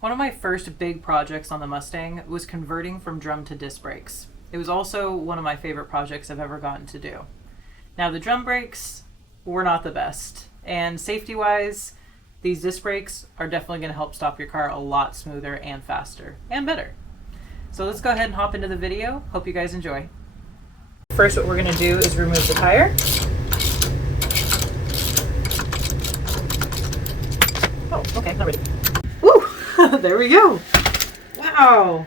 One of my first big projects on the Mustang was converting from drum to disc brakes. It was also one of my favorite projects I've ever gotten to do. Now the drum brakes were not the best, and safety-wise, these disc brakes are definitely going to help stop your car a lot smoother and faster and better. So let's go ahead and hop into the video. Hope you guys enjoy. First, what we're going to do is remove the tire. Oh, okay, not ready. Woo! There we go. Wow.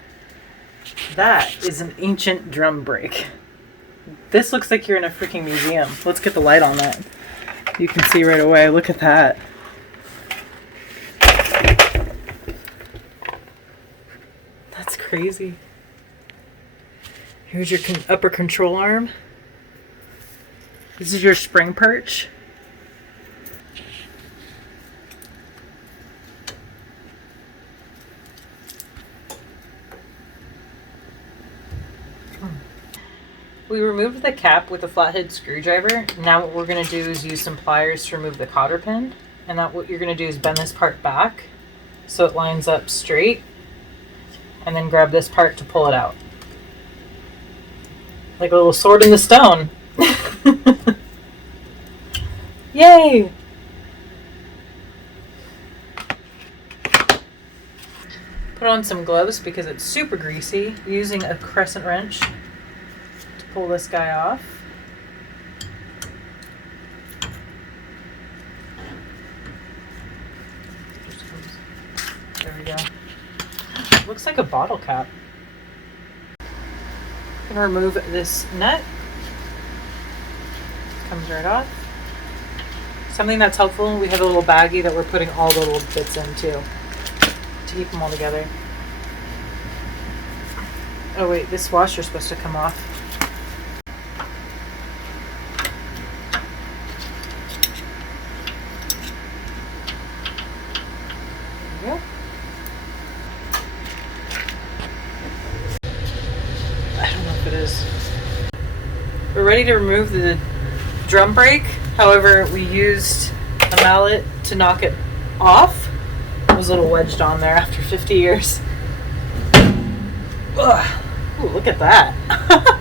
That is an ancient drum brake. This looks like you're in a freaking museum. Let's get the light on that. You can see right away. Look at that. That's crazy. Here's your upper control arm. This is your spring perch. We removed the cap with a flathead screwdriver. Now what we're going to do is use some pliers to remove the cotter pin. And what you're going to do is bend this part back so it lines up straight. And then grab this part to pull it out. Like a little sword in the stone. Yay! Put on some gloves because it's super greasy. Using a crescent wrench to pull this guy off. There we go. Looks like a bottle cap. I'm gonna remove this nut. Comes right off. Something that's helpful, we have a little baggie that we're putting all the little bits in too, to keep them all together. Oh wait, this washer's supposed to come off. There we go. I don't know if it is. We're ready to remove the drum brake. However, we used a mallet to knock it off. It was a little wedged on there after 50 years. Ugh. Ooh, look at that.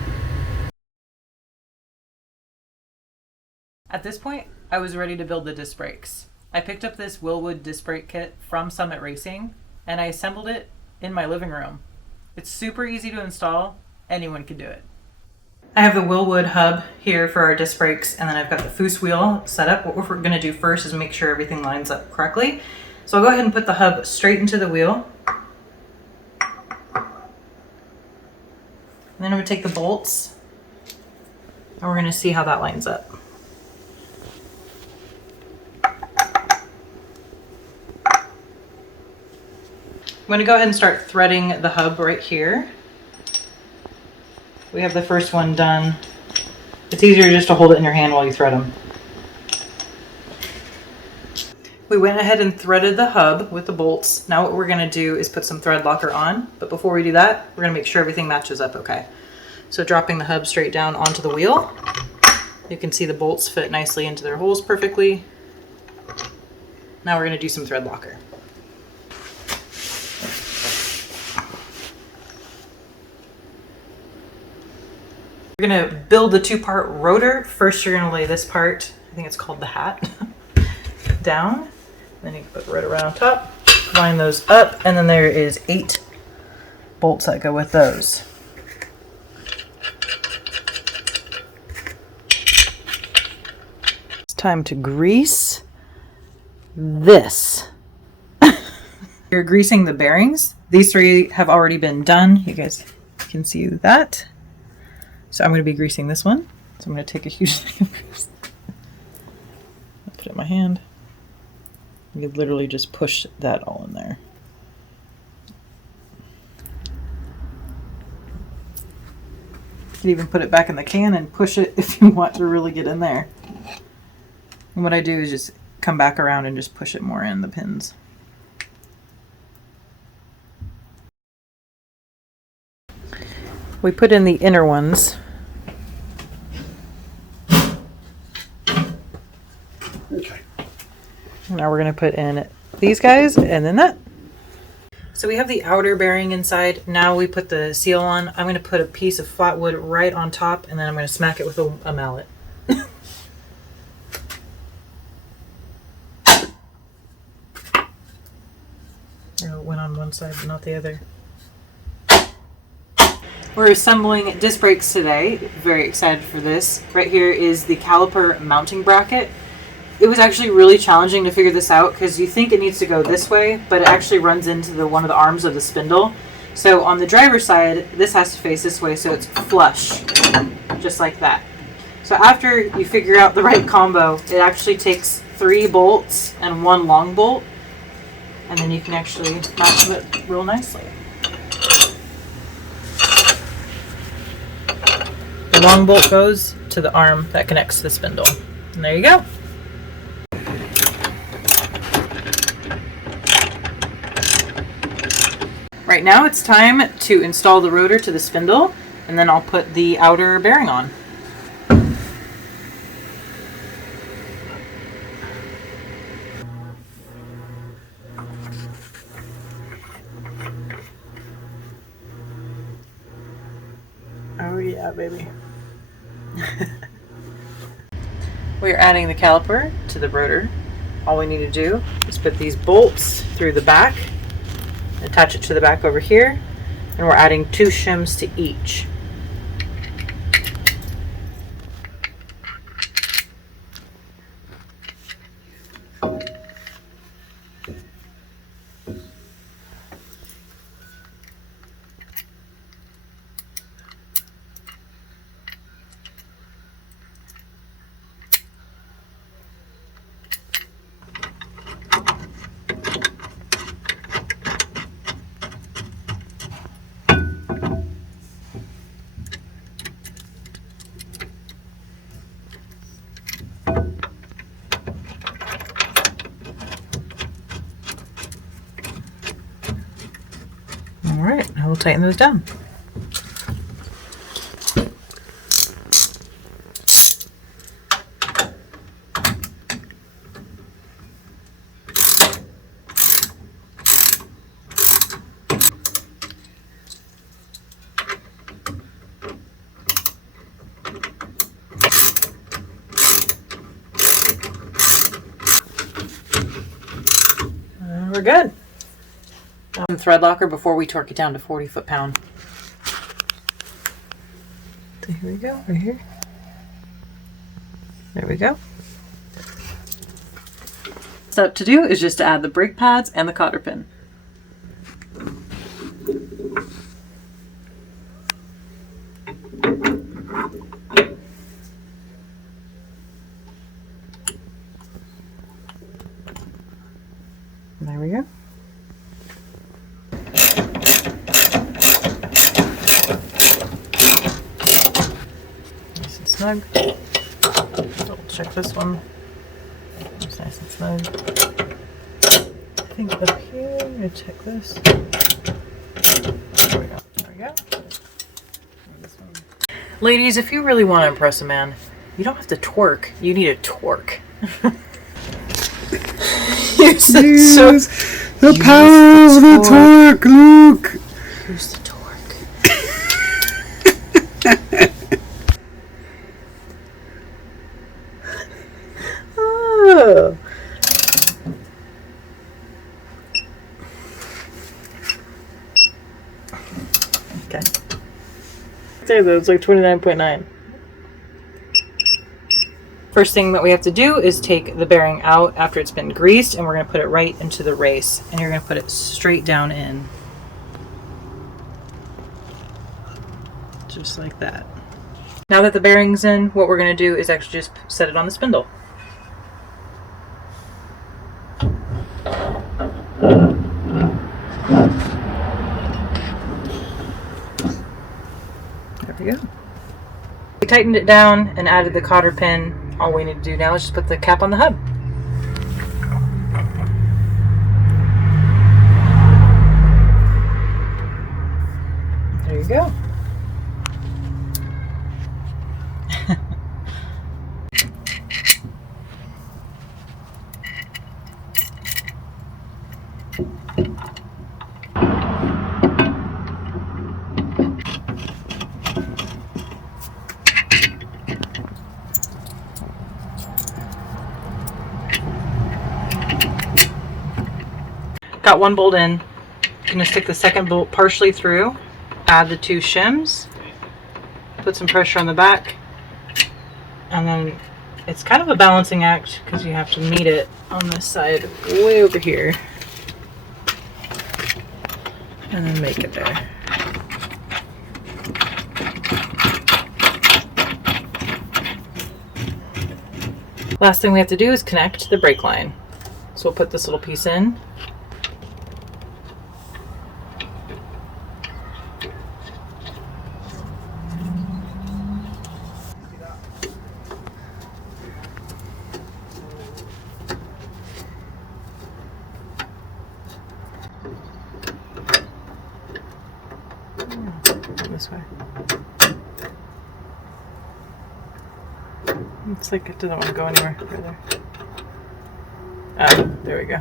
At this point, I was ready to build the disc brakes. I picked up this Wilwood disc brake kit from Summit Racing, and I assembled it in my living room. It's super easy to install. Anyone can do it. I have the Wilwood hub here for our disc brakes, and then I've got the Foose wheel set up. What we're going to do first is make sure everything lines up correctly. So I'll go ahead and put the hub straight into the wheel. And then I'm going to take the bolts, and we're going to see how that lines up. I'm going to go ahead and start threading the hub right here. We have the first one done. It's easier just to hold it in your hand while you thread them. We went ahead and threaded the hub with the bolts. Now what we're going to do is put some thread locker on, but before we do that, we're going to make sure everything matches up okay. So dropping the hub straight down onto the wheel. You can see the bolts fit nicely into their holes perfectly. Now we're going to do some thread locker. We're going to build the two-part rotor. First, you're going to lay this part, I think it's called the hat, down. Then you can put the rotor right on top, line those up, and then there is 8 bolts that go with those. It's time to grease this. You're greasing the bearings. These 3 have already been done. You guys can see that. So I'm going to be greasing this one. So I'm going to take a huge thing of grease. Put it in my hand. You literally just push that all in there. You can even put it back in the can and push it if you want to really get in there. And what I do is just come back around and just push it more in the pins. We put in the inner ones. Okay. Now we're going to put in these guys and then that. So we have the outer bearing inside. Now we put the seal on. I'm going to put a piece of flat wood right on top, and then I'm going to smack it with a mallet. It went on one side, but not the other. We're assembling disc brakes today. Very excited for this. Right here is the caliper mounting bracket. It was actually really challenging to figure this out because you think it needs to go this way, but it actually runs into one of the arms of the spindle. So on the driver's side, this has to face this way so it's flush, just like that. So after you figure out the right combo, it actually takes 3 bolts and 1 long bolt, and then you can actually match it real nicely. The long bolt goes to the arm that connects to the spindle. And there you go. Right now it's time to install the rotor to the spindle, and then I'll put the outer bearing on. Oh yeah, baby. We are adding the caliper to the rotor. All we need to do is put these bolts through the back, attach it to the back over here, and we're adding 2 shims to each. All right, now we'll tighten those down. We're good. Thread locker before we torque it down to 40 foot-pound. So here we go, right here. There we go. Step to do is just to add the brake pads and the cotter pin. There we go. Nice and snug. Double check this one. It's nice and snug. I think up here, I'm going to check this. There we go. There we go. This one. Ladies, if you really want to impress a man, you don't have to twerk. You need a torque. Use the power of the torque, Luke! Use the torque. Oh. Okay. There though, it's like 29.9. First thing that we have to do is take the bearing out after it's been greased, and we're going to put it right into the race, and you're going to put it straight down in. Just like that. Now that the bearing's in, what we're going to do is actually just set it on the spindle. There we go. We tightened it down and added the cotter pin. All we need to do now is just put the cap on the hub. There you go. got one bolt in. Gonna stick the second bolt partially through, add the 2 shims, put some pressure on the back, and then it's kind of a balancing act because you have to meet it on this side way over here and then make it there. Last thing we have to do is connect the brake line. So we'll put this little piece in. This way. It's like it doesn't want to go anywhere further. Ah, there we go.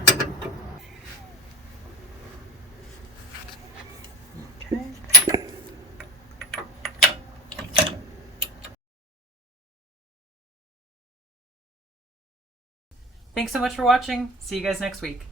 Okay. Thanks so much for watching. See you guys next week.